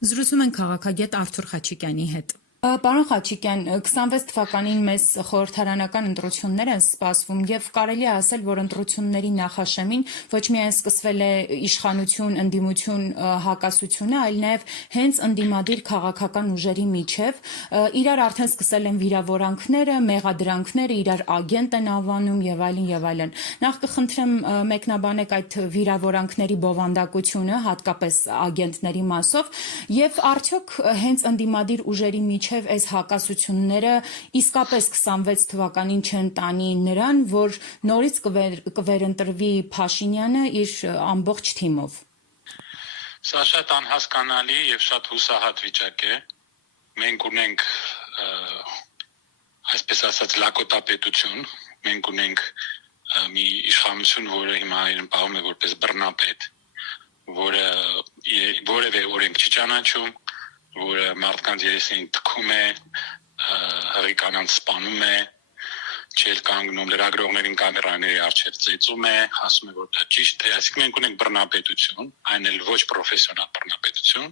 Զրուցում են քաղաքագետ Արթուր Խաչիկյանի հետ։ Պարոն Խաչիկյան, 26 թվականին մեզ խորհրդարանական ընտրություններ են սպասվում եւ կարելի է ասել, որ ընտրությունների նախաշեմին ոչ միայն սկսվել է իշխանություն, ընդդիմություն հակասությունը, այլ նաեւ հենց ընդդիմադիր քաղաքական ուժերի միջև իրար արդեն սկսել են վիրավորանքները, մեղադրանքները, իրար ագենտ են անվանում եւ այլն եւ այլն։ Նախ կխնդրեմ մեկնաբանեք այդ վիրավորանքների բովանդակությունը, հատկապես ագենտների մասով, եւ արդյոք հենց ընդդիմադիր ուժերի միջև այս հակասությունները իսկապես 26 թվականին չեն տանի նրան, որ նորից կվերընտրվի Փաշինյանը իր ամբողջ թիմով։ Սա շատ անհասկանալի եւ շատ հուսահատ վիճակ է։ Մենք ունենք այսպես ասած լակոտապետություն, մենք ունենք մի իշխանություն, որը հիմա իրեն պահում է որպես բռնապետ, որը որևէ օրենք չի ճանաչում, որը մարդկանց երեսին թքում է, հղի կանանց սպանում է, չել կանգնում, լրագրողներին կամերաների առջև ծեծում է, ասում է, որ դա ճիշտ է, այսինքն մենք ունենք բռնապետություն, այն էլ ոչ պրոֆեսիոնալ բռնապետություն,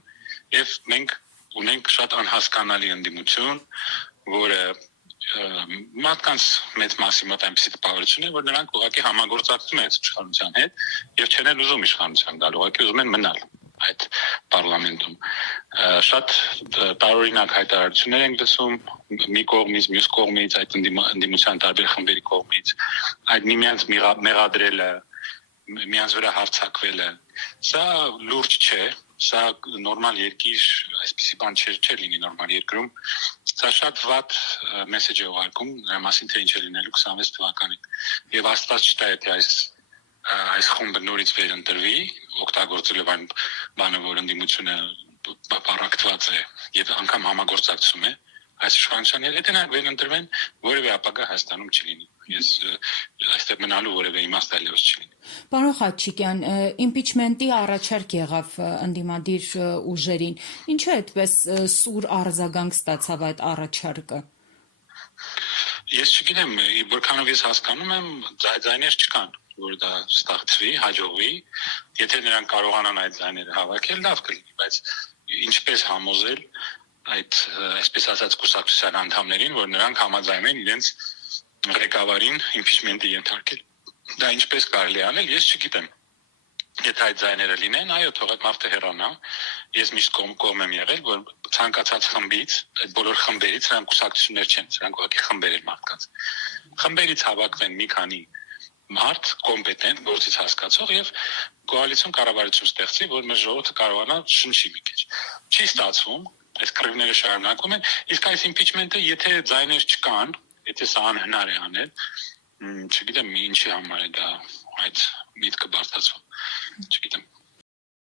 եւ մենք ունենք շատ անհասկանալի ընդդիմություն, որը մարդկանց մեծ մասի մոտ այնպիսի տպավորություն է, որ նրանք ուղղակի համագործակցում են իշխանության հետ եւ չեն էլ ուզում իշխանության գալ, ուղղակի ուզում են մնալ այդ պարլամենտում։ Շատ տարօրինակ հայտարարություններ ենք լսում մի կողմից, մյուս կողմից, այդ ընդդիմության տարբեր խմբերի կողմից, այդ միմյանց մեղադրելը, միմյանց վրա հարձակվելը, սա լուրջ չէ, սա նորմալ երկիր, այսպիսի բան չէ լինի նորմալ երկրում, սա շատ վատ մեսեջ է ուղարկում, նրա մասին թե ինչ է լինելու 26 թվականին, եւ Աստված չտա, եթե այս խումբը նորից վերընտրվի, օգտագործելով այն բանը, որ ընդդիմությունը պարակտված է եւ անգամ համագործակցում է այս իշխանության հետ, եթե նրանք վերընտրվեն, որևէ ապագա Հայաստանում չլինի։ Ես այստեղ մնալու որևէ իմաստ այլևս չլինի։ Պարոն Խաչիկյան, իմպիչմենտի առաջարկ եղավ ընդդիմադիր ուժերին։ Ինչու այդպես սուր արձագանք ստացավ այդ առաջարկը։ Ես չգիտեմ, որքանով ես հասկանում եմ, ձայներ չկան, որ դա ստեղծվի, հաջողվի, եթե նրանք կարողանան այդ ձայները հավաքել, լավ կլինի, բայց ինչպես համոզել այդ այսպես ասած կուսակցության անդամներին, որ նրանք համաձայնեն իրենց ղեկավարին իմպիչմենտի ենթարկել։ Դա ինչպես կարելի անել, ես չգիտեմ։ Եթե այդ ձայները լինեն, այո, թող այդ մարդը հեռանա։ Ես միշտ կողմ եմ եղել, որ ցանկացած խմբից, այդ բոլոր խմբերից նրանք կուսակցություններ չեն, նրանք ուղղակի խմբեր են մարդկանց։ Խմբերից հավաքվեն մի քանի մարդ կոմպետենտ, գործից հասկացող եւ կոալիցիոն կառավարություն ստեղծի, որ մեր ժողովուրդը կարողանա շնչի մի քիչ։ Չի ստացվում, այս կռիվները շարունակվում են, իսկ այս իմպիչմենտը, եթե ձայներ չկան, եթե սա անհնար է անել, չգիտեմ ինչի համար է դա այդ միտքը բարձրացվում, չգիտեմ։